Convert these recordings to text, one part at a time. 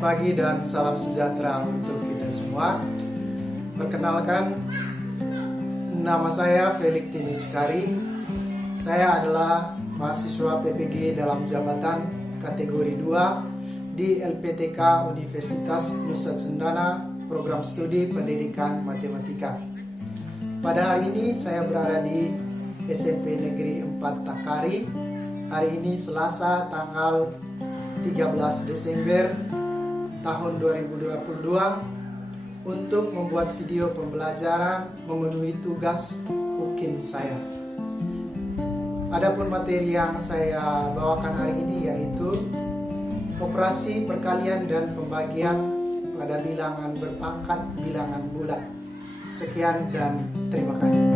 pagi dan salam sejahtera untuk kita semua. Perkenalkan, nama saya Felix Tinus Kari. Saya adalah mahasiswa PPG dalam jabatan kategori 2 di LPTK Universitas Nusa Cendana, program studi pendidikan matematika. Pada hari ini saya berada di SMP Negeri 4 Takari. Hari ini Selasa tanggal 13 Desember tahun 2022 untuk membuat video pembelajaran memenuhi tugas UKIN saya. Adapun materi yang saya bawakan hari ini yaitu operasi perkalian dan pembagian pada bilangan berpangkat bilangan bulat. Sekian dan terima kasih.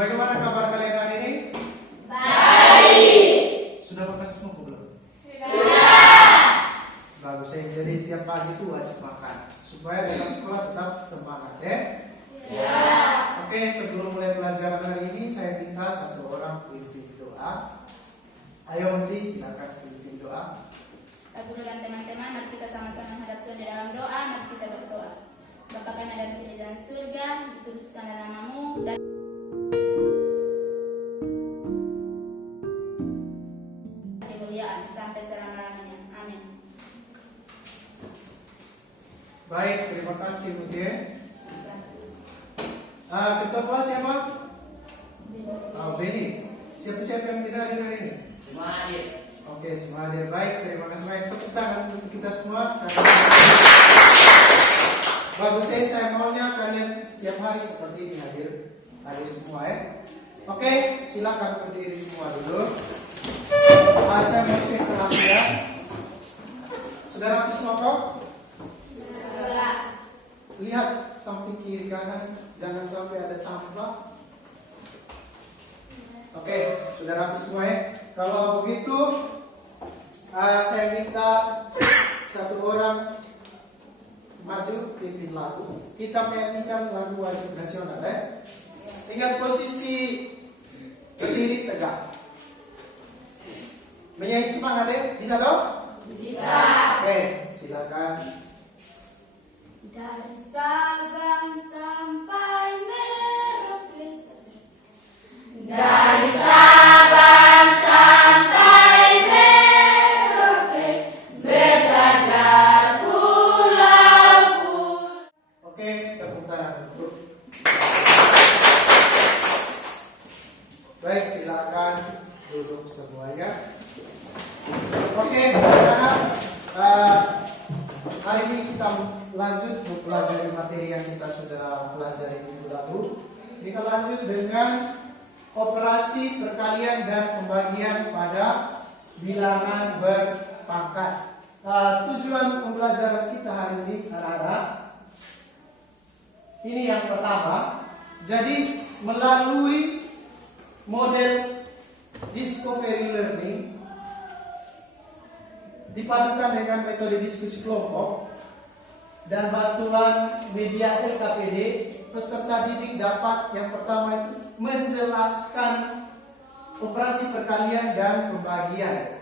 Bagaimana kabar kalian hari ini? Baik. Sudah makan semua belum? Sudah. Bagus, jadi tiap pagi itu wajib makan supaya dalam sekolah tetap semangat ya. Ya. Oke, sebelum mulai pelajaran hari ini saya minta satu orang pimpin doa. Ayo Muti, silakan pimpin doa. Guru dan teman-teman, mari kita sama-sama menghadap Tuhan di dalam doa. Mari kita berdoa. Bapa kami yang ada di dalam surga, dikuduskanlah namamu dan kemuliaan sampai selama-lamanya. Amin. Baik, terima kasih Muti. Ketua kelas siapa? Beni. Siapa-siapa yang tidak hadir hari ini? Semua hadir. Oke, semua hadir. Baik, terima kasih banyak. Tepuk tangan untuk kita semua. Bagus, saya maunya kalian setiap hari seperti ini hadir semua ya. Oke, silakan berdiri semua dulu. Saya mau cek rapi ya. Sudah rapi semua kok? Sudah. Lihat samping kiri kanan, jangan sampai ada sampah. Oke, sudah rapi semua ya. Kalau begitu, saya minta satu orang maju pimpin lagu. Kita menyanyikan lagu wajib nasional ya. Ingat posisi berdiri tegak. Menyanyi semangat ya, bisa toh? Bisa. Oke, silakan. Dari Sabang sampai Merauke. Dari Sabang sampai Merauke, berjajar pulau-pulau. Oke, tepuk tangan. Baik, silakan duduk semuanya. Oke, anak-anak, hari ini kita lanjut mempelajari materi yang kita sudah pelajari minggu lalu. Kita lanjut dengan operasi perkalian dan pembagian pada bilangan berpangkat. Tujuan pembelajaran kita hari ini adalah ini yang pertama. Jadi melalui model discovery learning dipadukan dengan metode diskusi kelompok dan bantuan media LKPD, peserta didik dapat yang pertama itu menjelaskan operasi perkalian dan pembagian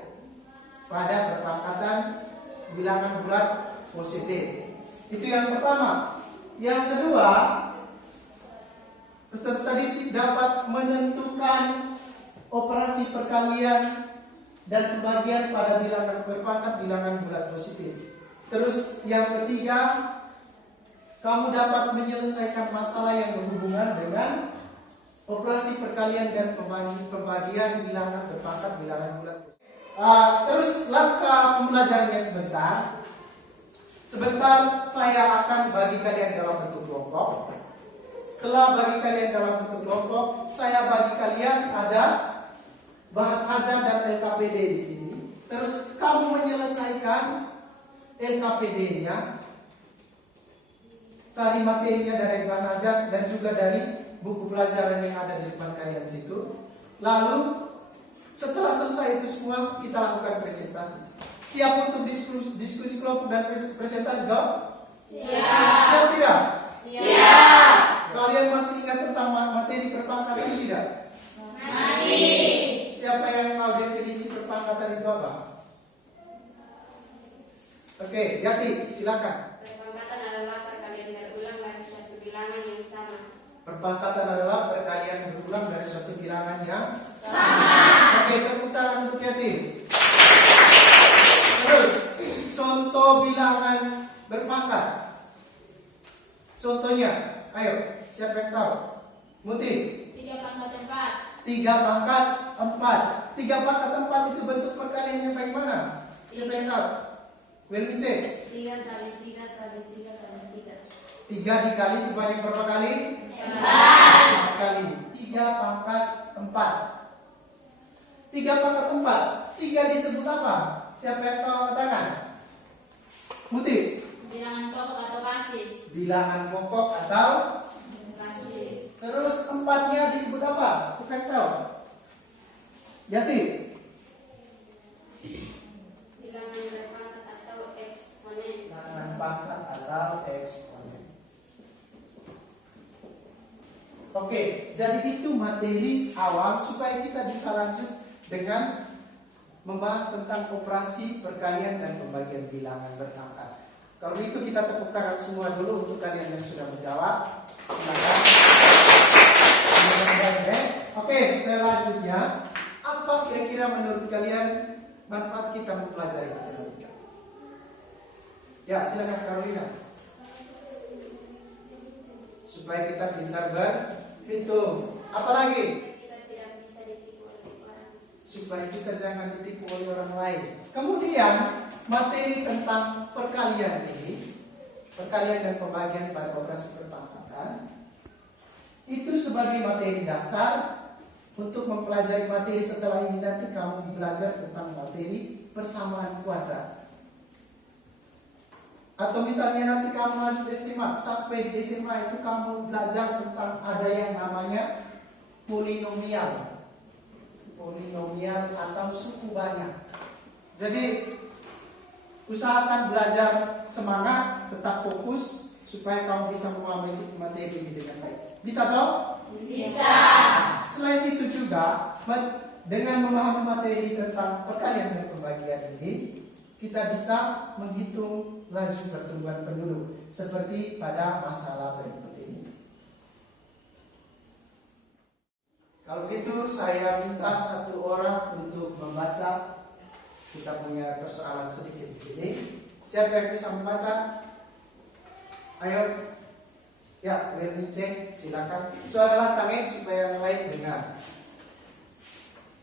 pada perpangkatan bilangan bulat positif. Itu yang pertama. Yang kedua, peserta didik dapat menentukan operasi perkalian dan pembagian pada bilangan berpangkat bilangan bulat positif. Terus yang ketiga, kamu dapat menyelesaikan masalah yang berhubungan dengan operasi perkalian dan pembagian bilangan berpangkat bilangan bulat. Terus langkah pembelajarannya sebentar. Sebentar saya akan bagi kalian dalam bentuk kelompok. Setelah bagi kalian dalam bentuk kelompok, saya bagi kalian ada bahan ajar dan LKPD di sini. Terus kamu menyelesaikan LKPD-nya, cari materinya dari bahan ajar dan juga dari buku pelajaran yang ada di depan kalian situ. Lalu setelah selesai itu semua, kita lakukan presentasi. Siap untuk diskusi kelompok dan presentasi, dong? Siap. Siap tidak? Siap. Kalian masih ingat tentang materi perpangkatan tidak? Masih. Siapa yang tahu definisi perpangkatan itu apa? Oke, Yati, silakan. Perpangkatan adalah perkalian berulang dari suatu bilangan yang sama. Perpangkatan adalah perkalian berulang dari suatu bilangan yang sama. Oke, tepuk tangan untuk Yati. Terus, contoh bilangan berpangkat. Contohnya, ayo, siapa yang tahu? Muti. 3 pangkat 4. 3 pangkat 4. 3 pangkat 4 itu bentuk perkalian yang bagaimana? Siapa yang tahu? Wilmin C. 3 kali 3 kali 3 kali 3. 3 dikali sebanyak berapa kali? 4 kali. 3 pangkat 4. 3 pangkat 4. 3 disebut apa? Siapa yang tahu angkat tangan? Muti. Bilangan pokok atau basis. Bilangan pokok atau Basis. terus 4-nya disebut apa? Siapa yang tahu? Yati. Bilangan berpangkat atau eksponen. Bilangan pangkat atau eksponen. Oke, jadi itu materi awal supaya kita bisa lanjut dengan membahas tentang operasi perkalian dan pembagian bilangan berpangkat. Kalau itu kita tepuk tangan semua dulu untuk kalian yang sudah menjawab. Silakan. Oke, selanjutnya apa kira-kira menurut kalian manfaat kita mempelajari matematika? Ya, silakan Carolina. Supaya kita pintar berhitung. Apalagi? Kita tidak bisa ditipu oleh orang. Supaya kita jangan ditipu oleh orang lain. Kemudian materi tentang perkalian ini, perkalian dan pembagian pada operasi perpangkatan, itu sebagai materi dasar untuk mempelajari materi setelah ini. Nanti kamu belajar tentang materi persamaan kuadrat. Atau misalnya nanti kamu lanjut SMA, sampai di SMA itu kamu belajar tentang ada yang namanya polinomial. Polinomial atau suku banyak. Jadi usahakan belajar semangat, tetap fokus supaya kamu bisa memahami materi ini dengan baik. Bisa toh? Bisa. Selain itu juga dengan memahami materi tentang perkalian dan pembagian ini, kita bisa menghitung laju pertumbuhan penduduk seperti pada masalah berikut ini. Kalau gitu saya minta satu orang untuk membaca. Kita punya persoalan sedikit di sini. Siapa yang bisa membaca? Ayo. Ya, Wilmi C, silakan. Suara lantangnya supaya yang lain dengar.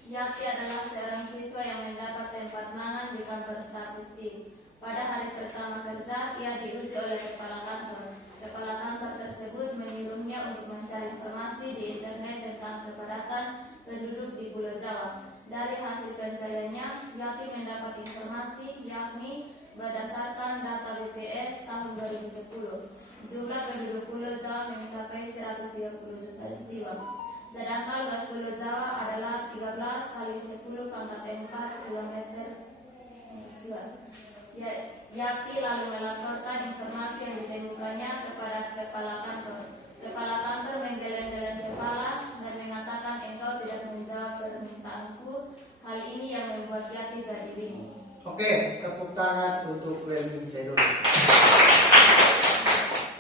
Yaki adalah seorang siswa yang mendapat tempat makan di kantor statistik. Pada hari pertama kerja, ia diuji oleh kepala kantor. Kepala kantor tersebut menyuruhnya untuk mencari informasi di internet tentang kepadatan penduduk di Pulau Jawa. Dari hasil pencariannya, Yaki mendapat informasi yakni berdasarkan data BPS tahun 2010. Jumlah penduduk Pulau Jawa mencapai 130 juta jiwa. Sedangkan luas Pulau Jawa adalah 13 kali 10 pangkat 4 kilometer. Yaki lalu melaporkan informasi yang ditemukannya kepada kepala kantor. Kepala kantor menggeleng-geleng kepala dan mengatakan, engkau tidak menjawab permintaanku. Hal ini yang membuat Yaki jadi bingung. Oke, tepuk tangan untuk Wilmi C dulu.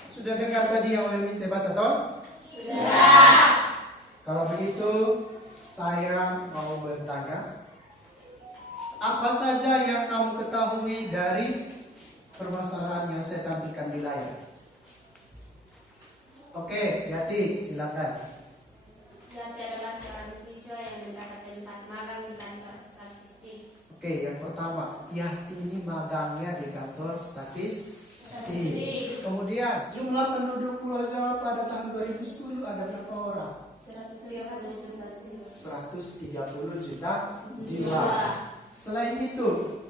Sudah dengar tadi yang Wilmi C baca toh? Sudah. Kalau begitu, saya mau bertanya, apa saja yang kamu ketahui dari permasalahan yang saya tampilkan di layar? Oke, Yati, silakan. Yaki adalah seorang siswa yang mendapat tempat magang di kantor statistik. Oke, yang pertama, Yati ini magangnya di kantor statistik. Kemudian jumlah penduduk Pulau Jawa pada tahun 2010 ada berapa orang? 130 130 juta jiwa. Selain itu,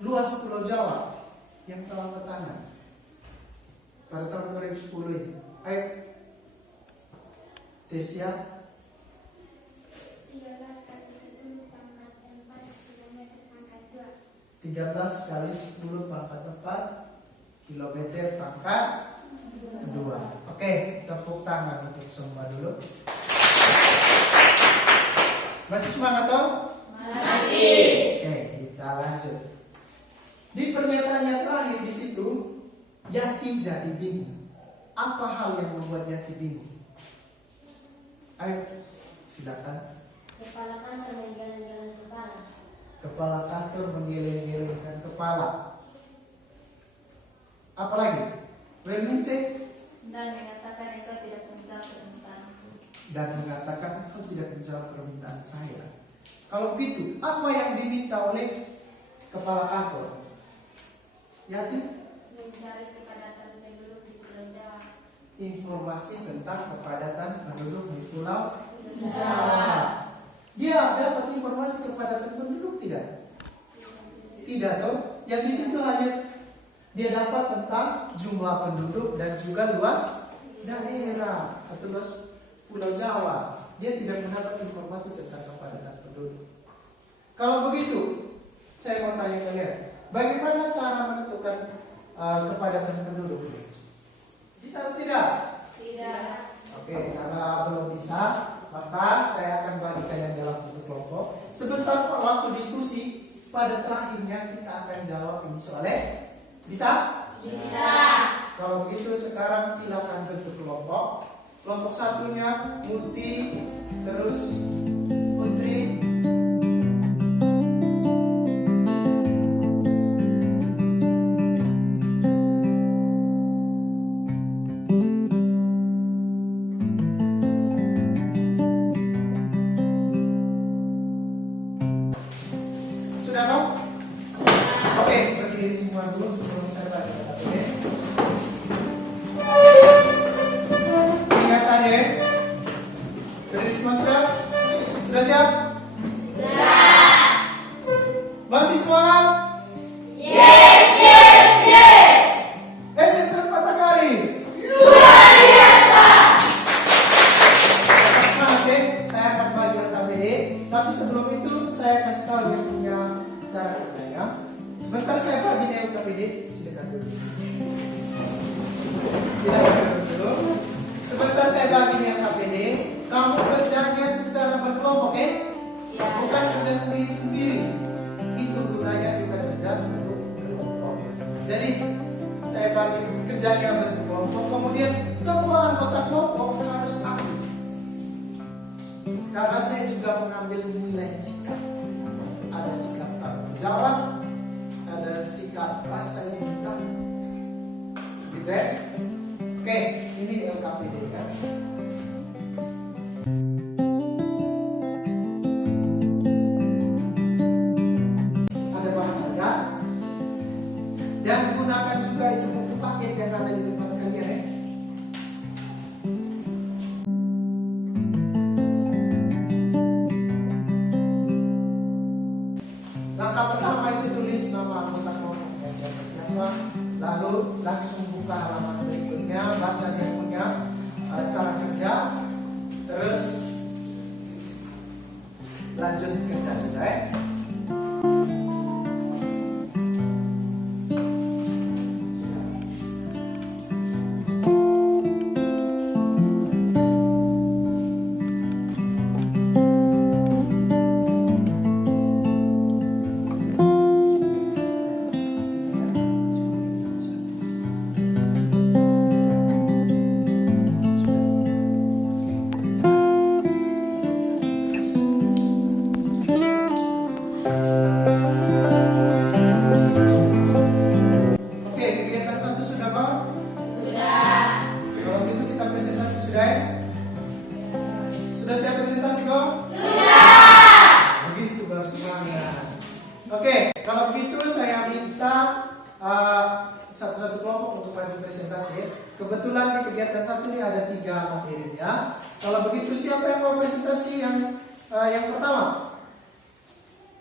luas Pulau Jawa yang telah bertanah pada tahun 2010 ini. Ayo, Tersia. 13 kali 10 pangkat 4 kilometer pangkat 2. Oke, tepuk tangan untuk semua dulu. Masih semangat toh? Masih. Oke, kita lanjut. Di pernyataan yang terakhir di situ, Yati jadi bingung. Apa hal yang membuat Yati bingung? Ayo, silakan. Kepala kantor menggeleng-geleng kepala. Kepala kantor menggeleng-gelengkan kepala. Apa lagi? Wemince Dan mengatakan engkau tidak menjawab permintaanku. dan mengatakan engkau tidak menjawab permintaan saya. Kalau begitu, apa yang diminta oleh kepala kantor? Yati, Mencari kepadatan penduduk di Pulau Jawa. informasi tentang kepadatan penduduk di Pulau Jawa. Jawa. Dia dapat informasi kepadatan penduduk tidak? Tidak toh? Yang di situ hanya dia dapat tentang jumlah penduduk dan juga luas daerah atau luas Pulau Jawa. Dia tidak mendapat informasi tentang kepadatan penduduk. Kalau begitu, saya mau tanya kalian, bagaimana cara menentukan kepadatan penduduk? Bisa atau tidak? Tidak. Oke, karena belum bisa, maka saya akan bagi kalian dalam bentuk kelompok. Sebentar waktu diskusi, pada terakhirnya kita akan jawab ini soalnya. Bisa? Bisa. Kalau begitu sekarang silakan bentuk kelompok. Kelompok satunya Muti, terus Putri, sudah tahu? Oke, berdiri semua dulu sebelum saya bagi KTP. Ingat ya. Berdiri semua sudah? Sudah siap? Siap. Masih semangat? Yes, yes, yes. SMK Patakari. Luar biasa. Semangat ya. Saya akan bagi KTP. Tapi sebelum itu saya kasih tahu yang punya cara kerjanya. Sebentar saya bagi KTP. Silakan dulu. Silakan dulu. Sebentar saya bagi KPD. Kamu kerjanya secara berkelompok, oke? Ya. Bukan kerja sendiri-sendiri. Itu gunanya kita kerja bentuk kelompok. Jadi saya bagi kerjanya bentuk kelompok. Kemudian semua anggota kelompok harus aktif. Karena saya juga mengambil nilai sikap. Ada sikap tanggung jawab, ada sikap rasa minta. Gitu ya? Oke, ini LKPD kan. Ada bahan aja. Dan gunakan juga itu buku paket yang ada di depan kalian ya. Langkah pertama itu tulis nama anggota kelompoknya siapa-siapa. Lalu langsung buka halaman berikutnya, baca dia punya cara kerja, terus lanjut kerja sudah ya. Kebetulan di kegiatan 1 ini ada 3 materi ya. Kalau begitu siapa yang mau presentasi yang pertama?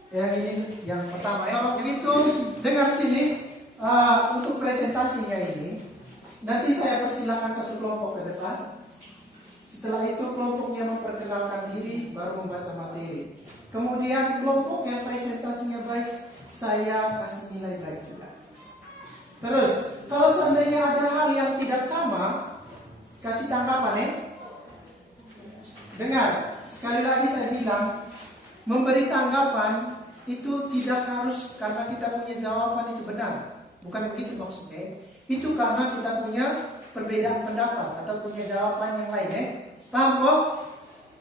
Yang ini yang pertama ya. Kalau begitu dengar sini untuk presentasinya ini nanti saya persilakan satu kelompok ke depan. Setelah itu kelompoknya memperkenalkan diri baru membaca materi. Kemudian kelompok yang presentasinya baik saya kasih nilai baik juga. Terus kalau seandainya ada hal yang tidak sama, kasih tanggapan ya. Dengar, sekali lagi saya bilang, memberi tanggapan itu tidak harus karena kita punya jawaban itu benar. Bukan begitu maksudnya. Itu karena kita punya perbedaan pendapat atau punya jawaban yang lain ya. Paham kok?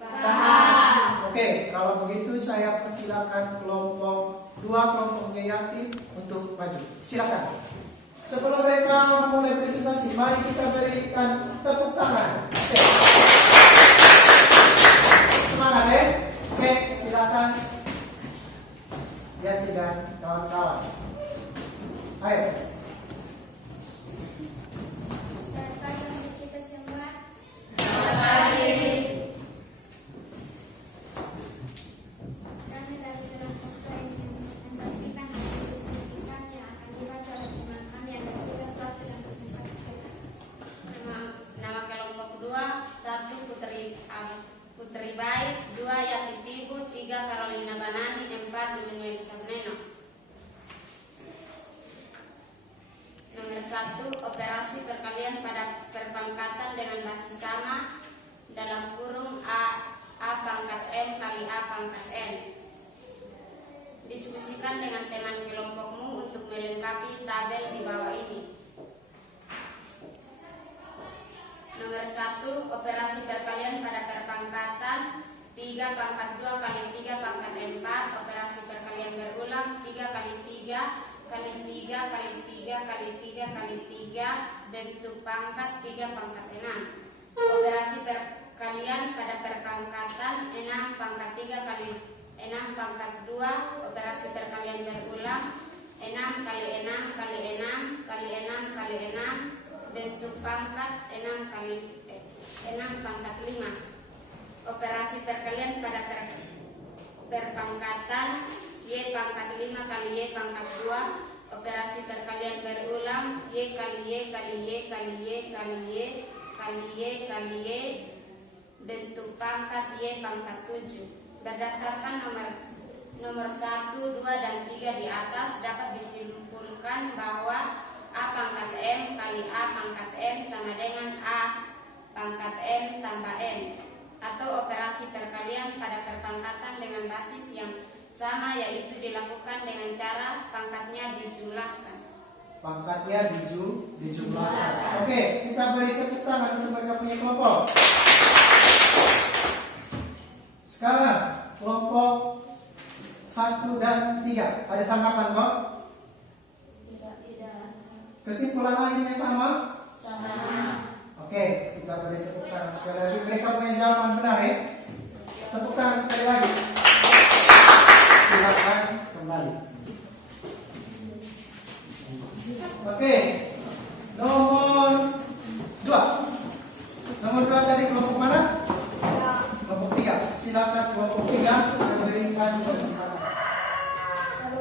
Paham. Oke, kalau begitu saya persilakan kelompok 2 kelompoknya Yatim untuk maju. Silakan. Sebelum mereka mulai presentasi, mari kita berikan tepuk tangan. Oke. Semangat ya. Oke, silakan. Yatim dan kawan-kawan. Ayo. Selamat pagi untuk kita semua. Kami dari kelompok sekolah ini mempresentasikan hasil diskusikan yang akan dibaca oleh teman kami agar kita suatu dan kesempatan. Nama kelompok 2, 1 Putri Baik, 2 Yati Tibu, 3 Carolina Banani, 4 Emmanuel Sabneno. Nomor 1, operasi perkalian pada perpangkatan dengan basis sama dalam kurung A pangkat M kali A pangkat N. Diskusikan dengan teman kelompokmu untuk melengkapi tabel di bawah ini. Nomor 1, operasi perkalian pada perpangkatan 3 pangkat 2 kali 3 pangkat 4. Operasi perkalian berulang 3 kali 3 kali 3 kali 3 kali 3 kali 3 bentuk pangkat 3 pangkat 6. Operasi perkalian pada perpangkatan 6 pangkat 3 kali 6 pangkat 2. Operasi perkalian berulang 6 kali 6 kali 6 kali 6 kali 6 bentuk pangkat 6 kali 6 pangkat 5. Operasi perkalian pada perpangkatan Y pangkat 5 kali Y pangkat 2. Operasi perkalian berulang Y kali Y kali Y kali Y kali Y kali Y kali Y bentuk pangkat Y pangkat 7. Berdasarkan nomor 1, 2, dan 3 di atas dapat disimpulkan bahwa A pangkat M kali A pangkat M sama dengan A pangkat M tambah N. Atau operasi perkalian pada perpangkatan dengan basis yang sama, yaitu dilakukan dengan cara pangkatnya dijumlahkan. Pangkatnya dijumlahkan. Oke, kita beri tepuk tangan untuk mereka punya kelompok. Sekarang kelompok 1 dan 3. Ada tanggapan kok? Tidak. Kesimpulan akhirnya sama? Sama. Oke, kita beri tepuk tangan sekali lagi. Mereka punya jawaban benar ya? Tepuk tangan sekali lagi. Silakan kembali. Oke, nomor 2. Nomor 2 tadi kelompok mana? Kelompok 3. Silakan kelompok 3. Saya berikan kesempatan.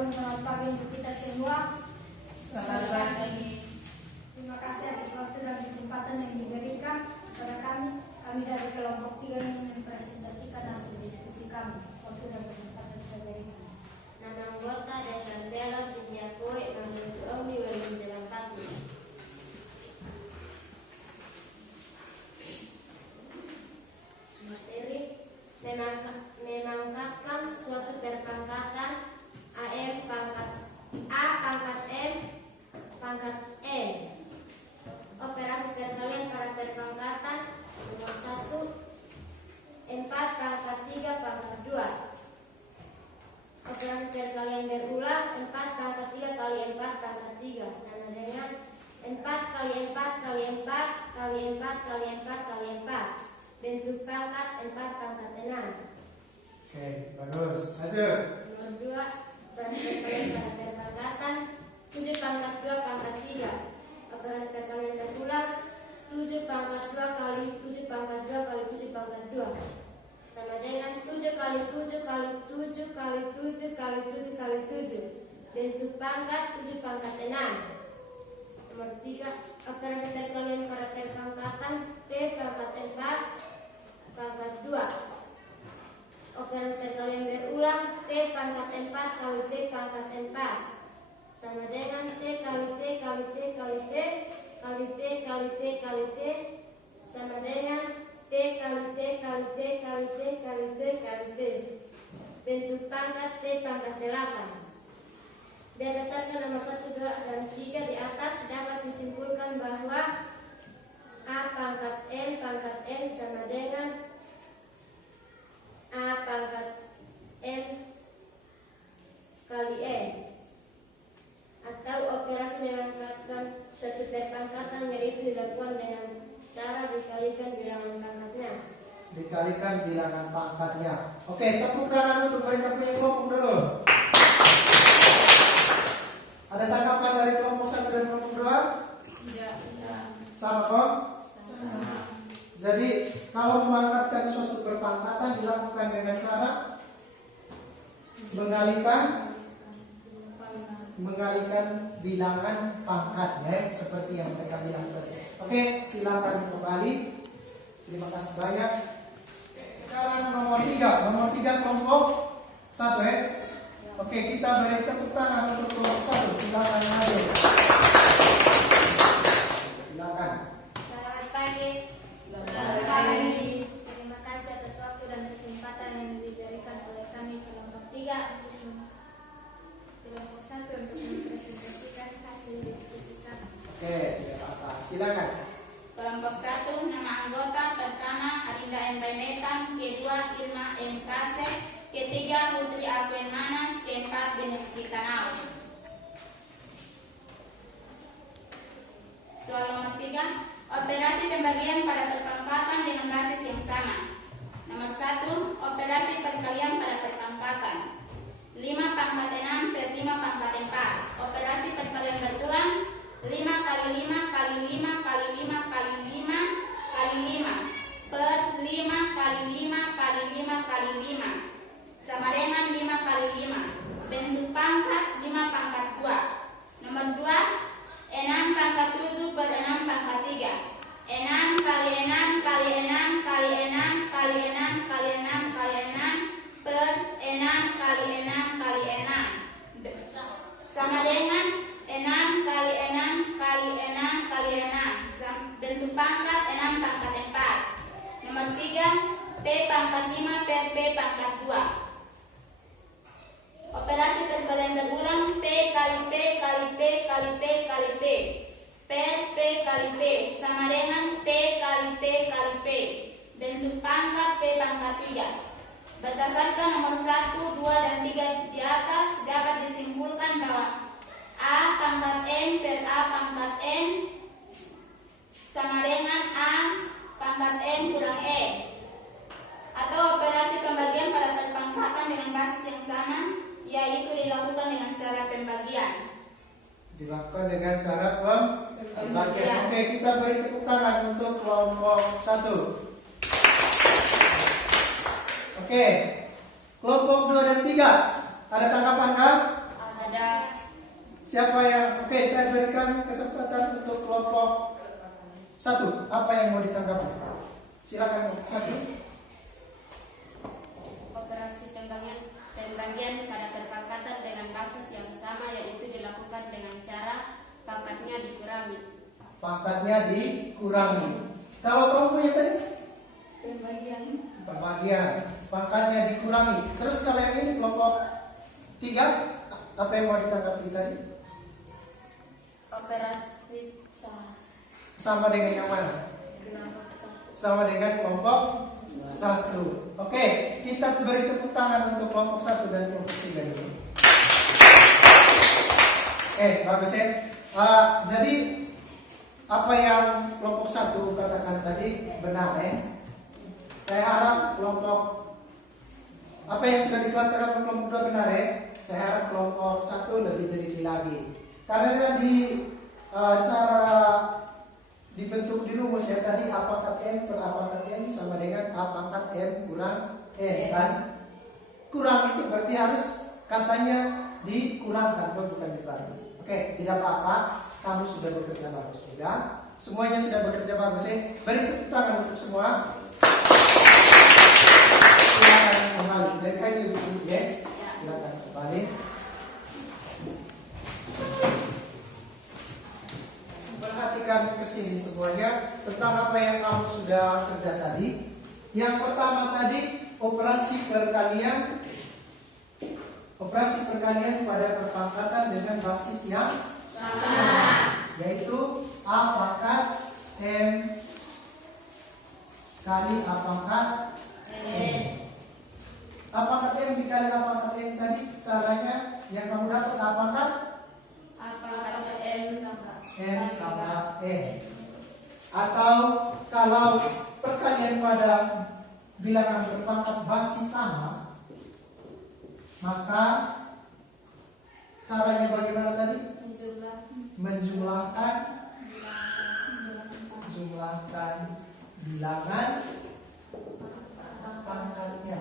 Selamat pagi untuk kita semua. Selamat pagi. Terima kasih atas waktu dan kesempatan yang diberikan kepada kami. Kami dari kelompok 3 ingin mempresentasikan hasil diskusi kami. Waktu dan kesempatan saya berikan. Nama anggota Desa Belo Titiapui menurut Omni 2014. Materi memangkatkan suatu perpangkatan AM pangkat A pangkat M pangkat N. Operasi perkalian pada perpangkatan nomor 1 4 pangkat 3 pangkat 2. Operasi perkalian berulang 4 pangkat 3 kali 4 pangkat 3 sama dengan 4 kali 4 kali 4 kali 4 kali 4 kali 4 bentuk pangkat 4 pangkat 6. Oke, bagus. Lanjut. Nomor 2, operasi perkalian pada perpangkatan 7 pangkat 2 pangkat 3. Operasi perkalian berulang 7 7 pangkat 2 kali 7 pangkat 2 kali 7 pangkat 2 sama dengan 7 kali 7 kali 7 kali 7 kali 7 kali 7. Bentuk pangkat 7 pangkat 6. Nomor 3, operasi perkalian pada pangkatan P pangkat 4 pangkat 2. Operasi perkalian berulang T pangkat 4 kali T pangkat 4 sama dengan T kali T kali T kali T kali T kali T kali T sama dengan T kali T kali T kali T kali T kali T. Bentuk pangkat T pangkat 8. Berdasarkan nomor 1, 2, dan 3 di atas dapat disimpulkan bahwa A pangkat M sama dengan A pangkat M kali N, atau operasi mengangkatkan suatu perpangkatan yaitu dilakukan dengan cara dikalikan bilangan pangkatnya. Dikalikan bilangan pangkatnya. Oke, tepuk tangan untuk mereka punya kelompok dulu. Ada tanggapan dari kelompok 1 dan kelompok 2? Tidak. Sama kok? Jadi kalau mengangkatkan suatu perpangkatan dilakukan dengan cara mengalikan bilangan pangkatnya seperti yang mereka bilang tadi. Oke, silakan kembali. Terima kasih banyak. Sekarang nomor 3 kelompok 1 ya. Oke, kita beri tepuk tangan untuk kelompok 1. Silakan hadir. Silakan. Selamat pagi. Selamat pagi. Terima kasih atas waktu dan kesempatan yang diberikan oleh kami kelompok 3 kelompok 1 untuk mempresentasikan hasil diskusi kami. Oke, tidak apa-apa. Silakan. Kelompok 1, nama anggota pertama Arinda M. Baimetan, kedua Irma M. Kasek, ketiga Putri Alpen Manas, keempat Benedikta Naus. Soal nomor 3, operasi pembagian pada perpangkatan dengan basis yang sama. Nomor 1, operasi perkalian pada perpangkatan 5 pangkat 6 per 5 pangkat 4. Operasi perkalian berulang 5 kali 5 kali 5 kali 5 kali 5 kali 5 per 5 kali 5 kali 5 kali 5 sama dengan 5 kali 5. Bentuk pangkat 5 pangkat 2. Nomor 2, 6 pangkat 7 per 6 pangkat 3. 6 kali 6 kali 6 kali 6 kali 6 kali 6 kali 6 per 6 kali 6 kali 6 sama dengan 6 kali 6 kali 6 kali 6. Bentuk pangkat 6 pangkat 4. Nomor 3, P pangkat 5 per P pangkat 2. Operasi perkalian berulang P kali P kali P kali P kali P per P kali P sama dengan P kali P kali P. Bentuk pangkat P pangkat 3. Berdasarkan nomor 1, 2, dan 3 di atas dapat disimpulkan bahwa A pangkat N per A pangkat N sama dengan A pangkat N kurang E, atau operasi pembagian pada perpangkatan dengan basis yang sama, yaitu dilakukan dengan cara pembagian. Dilakukan dengan cara pembagian. Oke, kita beri tepuk tangan untuk kelompok 1. Oke, kelompok 2 dan 3 ada tanggapan kan? Ada. Siapa yang saya berikan kesempatan untuk kelompok 1. Apa yang mau ditanggapi? Silakan kelompok 1. Operasi pembagian pada perpangkatan dengan basis yang sama, yaitu dilakukan dengan cara pangkatnya dikurangi. Pangkatnya dikurangi. Kalau kamu punya tadi? Pembagian. Pangkatnya dikurangi. Terus kalau yang ini kelompok 3, apa yang mau ditanggapi tadi? Operasi Sama dengan yang mana? Sama dengan kelompok 1. Oke, kita beri tepuk tangan untuk kelompok 1 dan kelompok 3 dulu. Bagus ya. Jadi apa yang kelompok 1 katakan tadi benar ya. Saya harap kelompok apa yang sudah dikatakan kelompok 2 benar ya. Saya harap kelompok 1 lebih teliti lagi. Karena di cara dibentuk di rumus ya tadi A pangkat M per A pangkat M sama dengan A pangkat M kurang N kan? Kurang itu berarti harus katanya dikurangkan bukan dibagi. Oke, tidak apa-apa, kamu sudah bekerja bagus ya. Semuanya sudah bekerja bagus ya. Beri tepuk tangan untuk semua. Silakan kembali. Dari kayu lebih tinggi ya. Silakan kembali. Perhatikan ke sini semuanya tentang apa yang kamu sudah kerja tadi. Yang pertama tadi operasi perkalian pada perpangkatan dengan basis yang sama, yaitu A pangkat M kali A pangkat N. A pangkat M dikali A pangkat N tadi caranya yang kamu dapat A pangkat N tambah N. Atau kalau perkalian pada bilangan berpangkat basis sama, maka caranya bagaimana tadi? Menjumlahkan bilangan pangkatnya.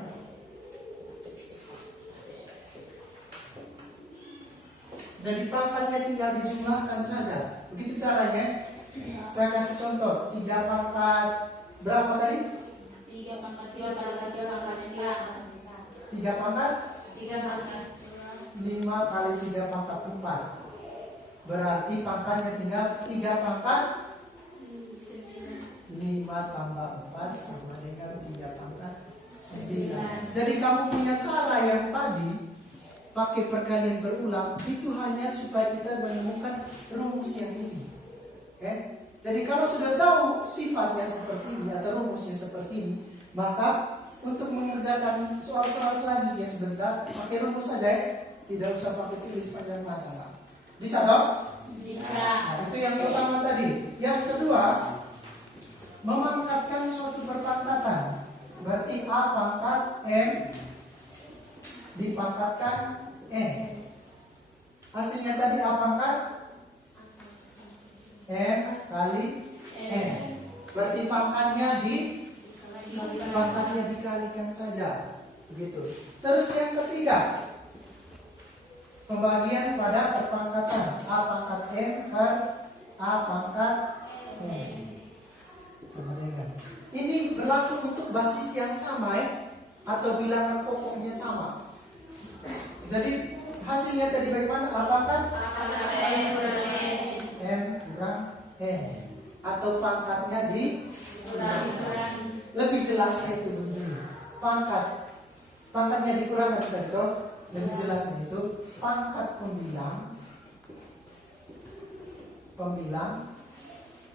Jadi pangkatnya tinggal dijumlahkan saja. Begitu caranya. Saya kasih contoh. 3 pangkat berapa tadi? 3 pangkat 3 5 kali 3 pangkat 4. Berarti pangkatnya tinggal 3 pangkat 5 tambah 4 sama dengan 3 pangkat 9. Jadi kamu punya cara yang tadi pakai perkalian berulang itu hanya supaya kita menemukan rumus yang ini. Oke? Jadi kalau sudah tahu sifatnya seperti ini atau rumusnya seperti ini, maka untuk mengerjakan soal-soal selanjutnya sebentar pakai rumus saja ya. Tidak usah pakai tulis panjang macam. Bisa dong? Bisa. Nah, itu yang pertama tadi. Yang kedua, memangkatkan suatu perpangkatan. Berarti A pangkat M dipangkatkan N. Hasilnya tadi A pangkat M kali N. Berarti pangkatnya dikalikan saja. Begitu. Terus yang ketiga, pembagian pada perpangkatan A pangkat M per A pangkat N. Sama dengan. Ini berlaku untuk basis yang sama ya, atau bilangan pokoknya sama. Jadi hasilnya tadi bagaimana? A pangkat M kurang N. Atau pangkatnya lebih jelasnya itu begini. Pangkatnya dikurangkan tentu. Lebih jelasnya itu pangkat pembilang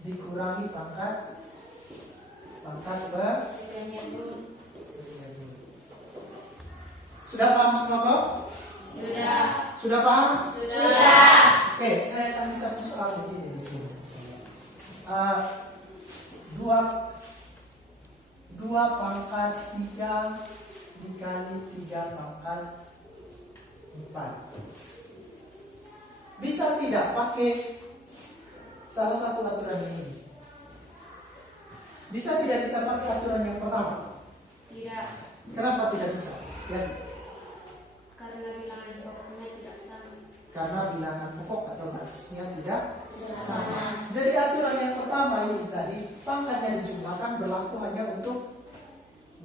dikurangi pangkat Sudah paham semua kok? Sudah paham? Oke, saya kasih satu soal begini di sini. 2 pangkat 3 dikali 3 pangkat 4. Bisa tidak pakai salah satu aturan ini? Bisa tidak kita pakai aturan yang pertama? Tidak, Kenapa tidak bisa? Ya, karena bilangan pokoknya tidak sama. karena bilangan pokok atau basisnya tidak sama. Jadi aturan yang pertama ini tadi pangkatnya dijumlahkan berlaku hanya untuk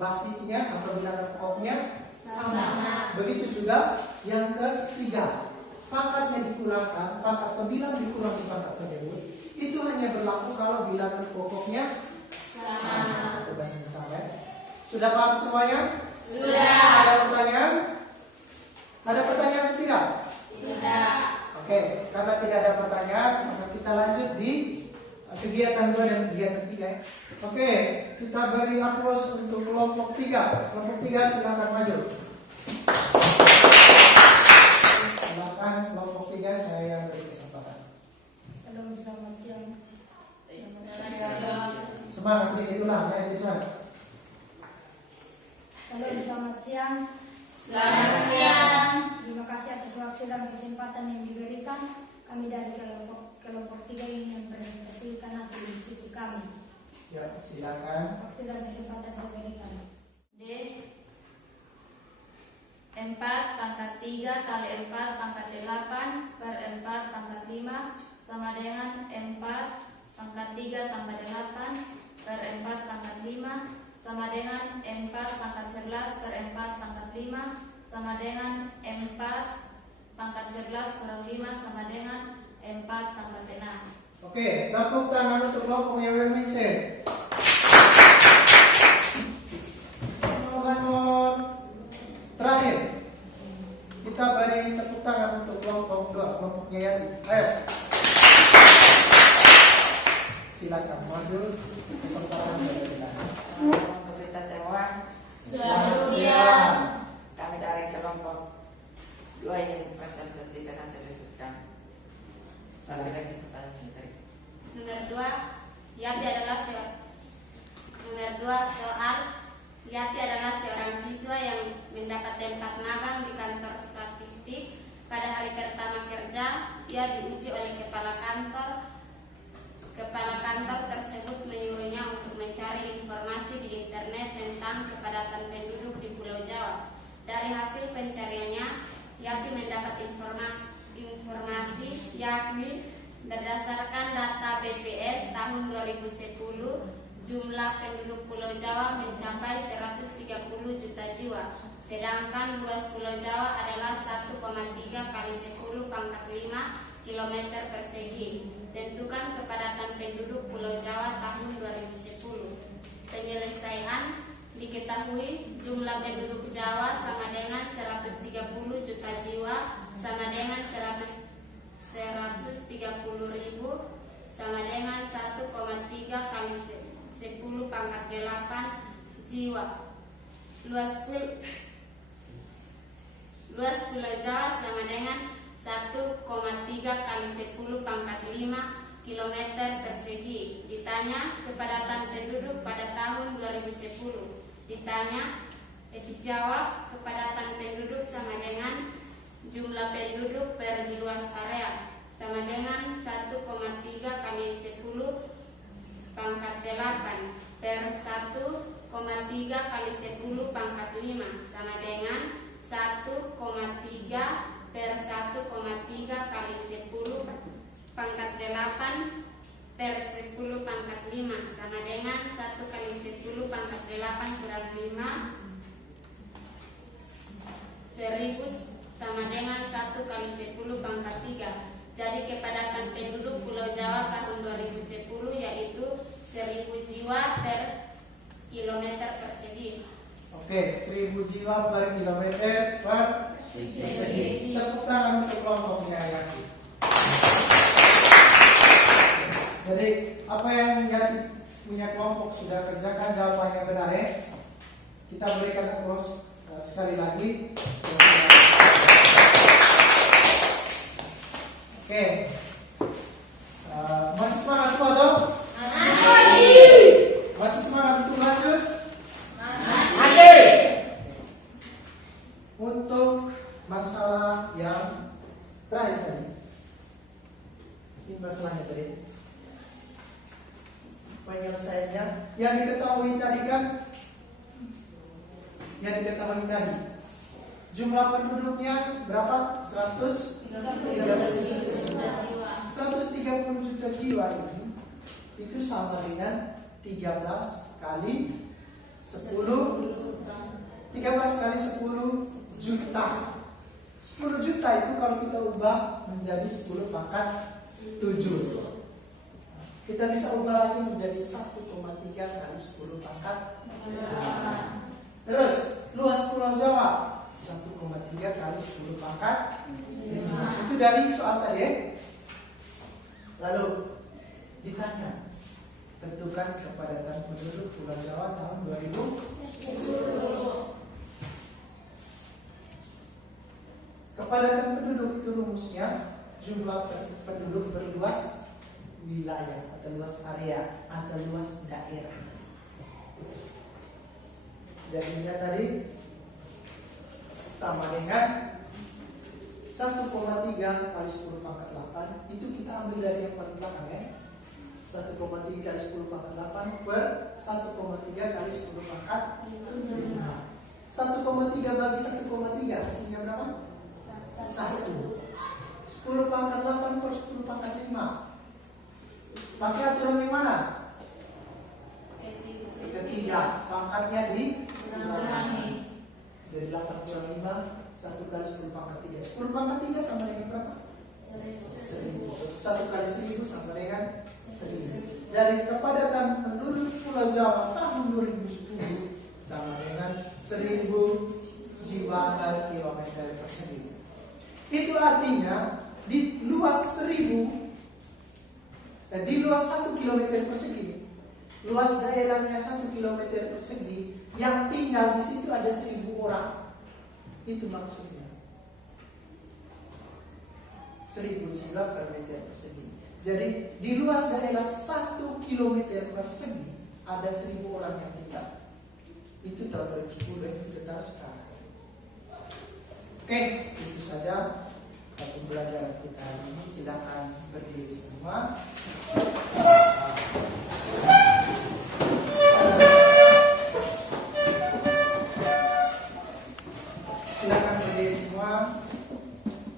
basisnya atau bilangan pokoknya sama. Begitu juga yang ketiga, pangkatnya dikurangkan, pangkat pembilang dikurangi pangkat penyebut. Itu hanya berlaku kalau bilangan pokoknya sama atau basisnya sama. Sudah paham semuanya? Sudah. Ada pertanyaan? Ada pertanyaan atau tidak? Tidak. Oke, karena tidak ada pertanyaan, maka kita lanjut di kegiatan 2 dan kegiatan 3 ya. Oke, kita beri aplaus untuk kelompok 3. Kelompok 3 silakan maju. Silakan kelompok 3, saya beri kesempatan. Halo, selamat siang. Semangat sedikit ulang ya, bisa. Halo, selamat siang. Selamat siang. Terima kasih atas waktu dan kesempatan yang diberikan. Kami dari kelompok 3 ingin mempresentasikan hasil diskusi kami. Ya, silakan. Waktu dan kesempatan saya berikan. D. 4 pangkat 3 kali 4 pangkat 8 per 4 pangkat 5 sama dengan 4 pangkat 3 tambah 8 per 4 pangkat 5 sama dengan 4 pangkat 11 per 4 pangkat 5 sama dengan 4 pangkat 11 per 5 sama dengan 4 pangkat 6. Oke, tepuk tangan untuk kelompok YWMC. Selamat. Terakhir, kita beri tepuk tangan untuk kelompok 2, kelompoknya Yati. Ayo. Silakan maju. Kesempatan saya silakan. Untuk kita semua, Selamat siang. kami dari kelompok 2 yang presentasikan hasil diskusi. Sampai lagi kesempatan sendiri. Nomor 2, Yati adalah soal Yati adalah seorang siswa yang mendapat tempat magang di kantor statistik. Pada hari pertama kerja, ia diuji oleh kepala kantor. Kepala kantor tersebut menyuruhnya untuk mencari informasi di internet tentang kepadatan penduduk di Pulau Jawa. Dari hasil pencariannya, Yati mendapat informasi yakni berdasarkan data BPS tahun 2010, jumlah penduduk Pulau Jawa mencapai 130 juta jiwa, sedangkan luas Pulau Jawa adalah 1,3 kali 10 pangkat 5 km persegi. Tentukan kepadatan penduduk Pulau Jawa tahun 2010. Penyelesaian: diketahui jumlah penduduk Jawa sama dengan 130 juta jiwa sama dengan 130.000 sama dengan 1,3 kali 10 pangkat 8 jiwa. Luas Pulau Jawa sama dengan 1,3 kali 10 pangkat 5 km persegi. Ditanya kepadatan penduduk pada tahun 2010. Dijawab kepadatan penduduk sama dengan jumlah penduduk per luas area sama dengan 1,3 kali 10 pangkat 8 per 1,3 kali 10 pangkat 5 sama dengan 1,3 per 1,3 kali 10 pangkat 8 per 10 pangkat 5 sama dengan 1 kali 10 pangkat 8 kurang 5 1000 sama dengan 1 kali 10 pangkat 3. Jadi kepadatan penduduk Pulau Jawa tahun 2010 yaitu 1000 jiwa per kilometer persegi. Oke, 1000 jiwa per kilometer persegi. Tepuk tangan untuk kelompoknya Yati. Jadi apa yang Yati punya kelompok sudah kerjakan, jawabannya benar ya. Kita berikan applause sekali lagi. Oke, masih semangat semua dong? Masih semangat untuk lanjut? Untuk masalah yang terakhir tadi, ini masalahnya tadi penyelesaiannya yang diketahui tadi kan, jumlah penduduknya berapa? 130 juta jiwa ini itu sama dengan 13 kali 10 juta. 10 juta itu kalau kita ubah menjadi 10 pangkat 7, kita bisa ubah lagi menjadi 1,3 kali 10 pangkat 8. Terus luas Pulau Jawa 1,3 kali 10 pangkat 5. Itu dari soal tadi ya. Lalu ditanya, tentukan kepadatan penduduk Pulau Jawa tahun 2010. Kepadatan penduduk itu rumusnya jumlah penduduk per luas wilayah atau luas area atau luas daerah. Jadinya tadi sama dengan 1,3 kali 10 pangkat 8. Itu kita ambil dari yang paling belakang ya. 1,3 kali 10 pangkat 8 per 1,3 kali 10 pangkat 5. 1,3 bagi 1,3 hasilnya berapa? 1. 10 pangkat 8 per 10 pangkat 5. Pakai aturan yang mana? Ketiga, pangkatnya dikurangi. Jadi 8 kurang 5, 1 kali 10 pangkat 3. 10 pangkat 3 sama dengan berapa? 1000. 1 kali 1000 sama dengan 1000. Jadi kepadatan penduduk Pulau Jawa tahun 2010 sama dengan 1000 jiwa per kilometer persegi. Itu artinya di luas 1 kilometer persegi, luas daerahnya 1 kilometer persegi, yang tinggal di situ ada 1000 orang. Itu maksudnya 1000 jiwa per meter persegi. Jadi di luas daerah 1 kilometer persegi ada 1000 orang yang tinggal. Itu tahun 2010 yang kita sekarang. Oke, itu saja pembelajaran kita hari ini. Silakan berdiri semua. Silakan berdiri semua.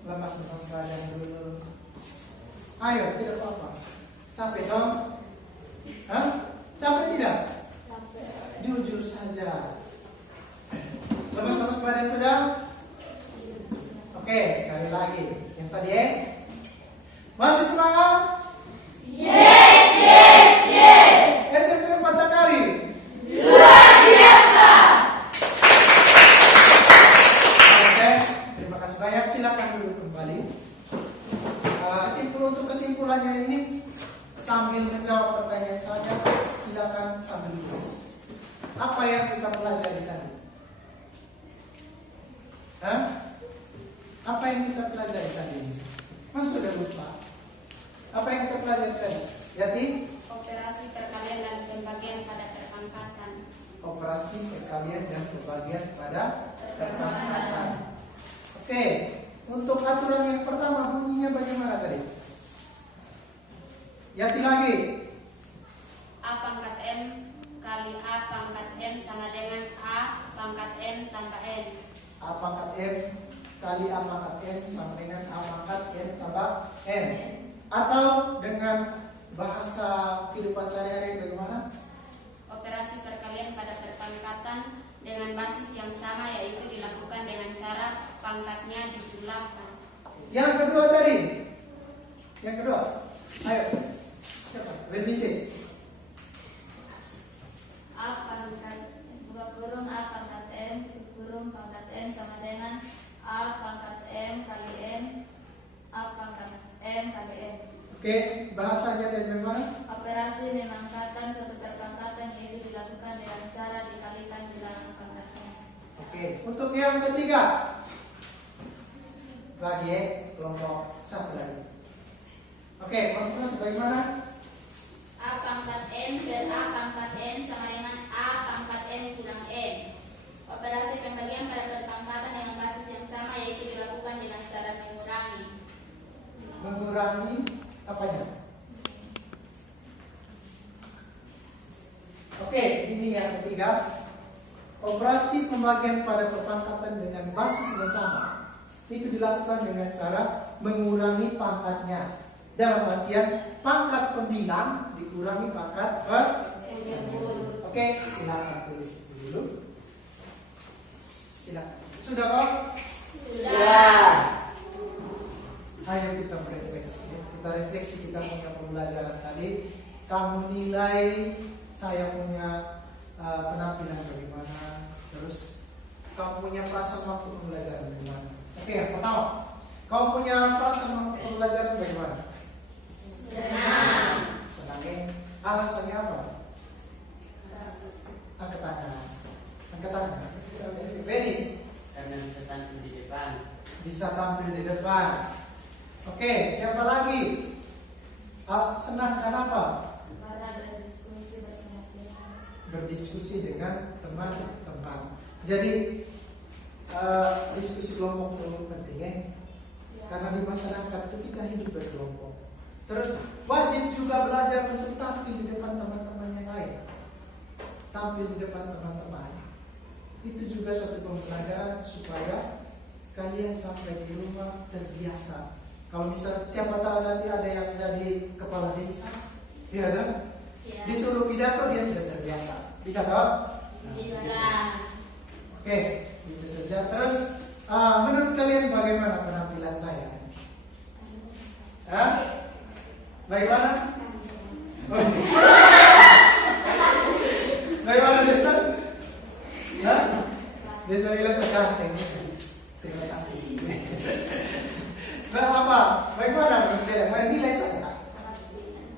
Lemas-lemas badan dulu. Ayo, tidak apa-apa. Capek dong? Hah? Capek tidak? Jujur saja. Lemas-lemas badan sudah? Oke, sekali lagi. Yang tadi masih semangat? Yes, yes, yes. SMP 4 Takari. Luar biasa. Oke, terima kasih banyak. Silakan dulu kembali. Untuk kesimpulannya ini sambil menjawab pertanyaan saya, silakan sambil tulis. Apa yang kita pelajari tadi? Hah? Apa yang kita pelajari tadi? Mas sudah lupa? Apa yang kita pelajari tadi? Yati? Operasi perkalian dan pembagian pada perpangkatan. Operasi perkalian dan pembagian pada perpangkatan. Oke, untuk aturan yang pertama bunyinya bagaimana tadi? Yati lagi. A pangkat M kali A pangkat M sama dengan A pangkat M tambah N. A pangkat M kali A pangkat N sama dengan A pangkat N tambah N. Atau dengan bahasa kehidupan sehari-hari bagaimana? Operasi perkalian pada perpangkatan dengan basis yang sama, yaitu dilakukan dengan cara pangkatnya dijumlahkan. Yang kedua tadi. Yang kedua. Ayo. Siapa? BNC. A pangkat buka kurung A pangkat M kurung pangkat N sama dengan A pangkat M kali N A pangkat M kali N. Oke, bahasanya dari bagaimana? Operasi memangkatkan suatu perpangkatan yaitu dilakukan dengan cara dikalikan bilangan pangkatnya. Oke, untuk yang ketiga. Bagi kelompok satu lagi. Oke, kelompok bagaimana? A pangkat M per A pangkat N sama dengan A pangkat M kurang N. Operasi pembagian pada perpangkatan dengan basis yang sama, yaitu dilakukan dengan cara mengurangi. Mengurangi apanya? Oke, ini yang ketiga. Operasi pembagian pada perpangkatan dengan basis yang sama itu dilakukan dengan cara mengurangi pangkatnya. Dalam artian pangkat pembilang dikurangi pangkat penyebut. Oke, silakan tulis dulu. Silakan. Sudah kok? Sudah. Ayo kita berefleksi. Kita refleksi kita punya pembelajaran tadi. Kamu nilai saya punya penampilan bagaimana. Terus kamu punya perasaan waktu pembelajaran bagaimana. Oke, yang pertama, kamu punya perasaan waktu pembelajaran bagaimana? Senang. Senangnya. Alasannya apa? Angkat tangan. Angkat tangan. Ready? Karena bisa tampil di depan. Bisa tampil di depan. Oke, siapa lagi? Senang kenapa? Karena berdiskusi bersama teman. Berdiskusi dengan teman-teman. Jadi diskusi kelompok penting ya. Karena di masyarakat itu kita hidup berkelompok. Terus wajib juga belajar untuk tampil di depan teman-teman yang lain. Tampil di depan teman-teman. Itu juga suatu pembelajaran supaya kalian sampai di rumah terbiasa. Kalau misal siapa tahu nanti ada yang jadi kepala desa, ya kan? Ya. Disuruh pidato dia sudah terbiasa. Bisa toh? Bisa. Oke, itu saja. Terus menurut kalian bagaimana penampilan saya? Hah? Bagaimana? Bagaimana Desa? Hah? Desa bilang sekanteng. Terima kasih. Nah, apa? Bagaimana menurut kalian? Mari nilai saya.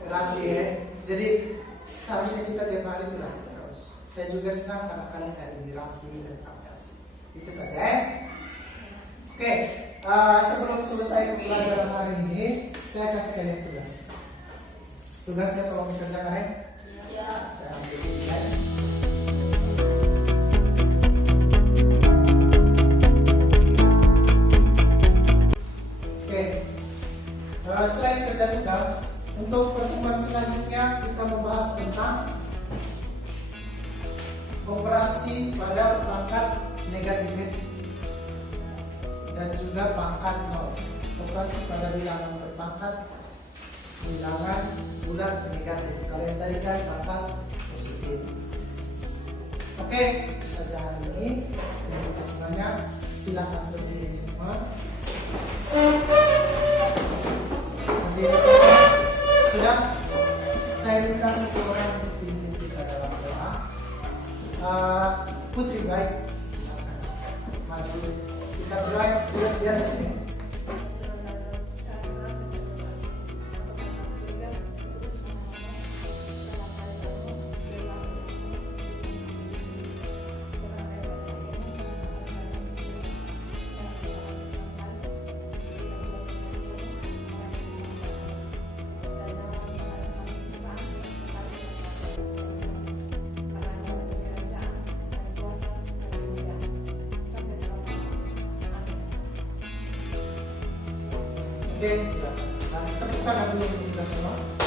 Rapi ya. Jadi seharusnya kita tiap hari itu rapi terus. Saya juga senang karena kalian hari ini rapi dan kasih. Itu saja ya. Oke, sebelum selesai pelajaran hari ini, saya kasih kalian tugas. Tugasnya tolong dikerjakan ya. Ya. Saya ambil ya. Oke, selain kerja tugas, untuk pertemuan selanjutnya kita membahas tentang operasi pada pangkat negatif dan juga pangkat nol. Operasi pada bilangan berpangkat bilangan bulat negatif. Kalian tadi kan pangkat positif. Oke, itu saja hari ini. Terima kasih banyak. Silakan berdiri semua. Berdiri semua. Sudah? Saya minta satu orang untuk pimpin kita dalam doa. Putri baik, silakan maju. Kita berdoa di atas sini. Oke, silakan. Tepuk tangan dulu untuk kita semua.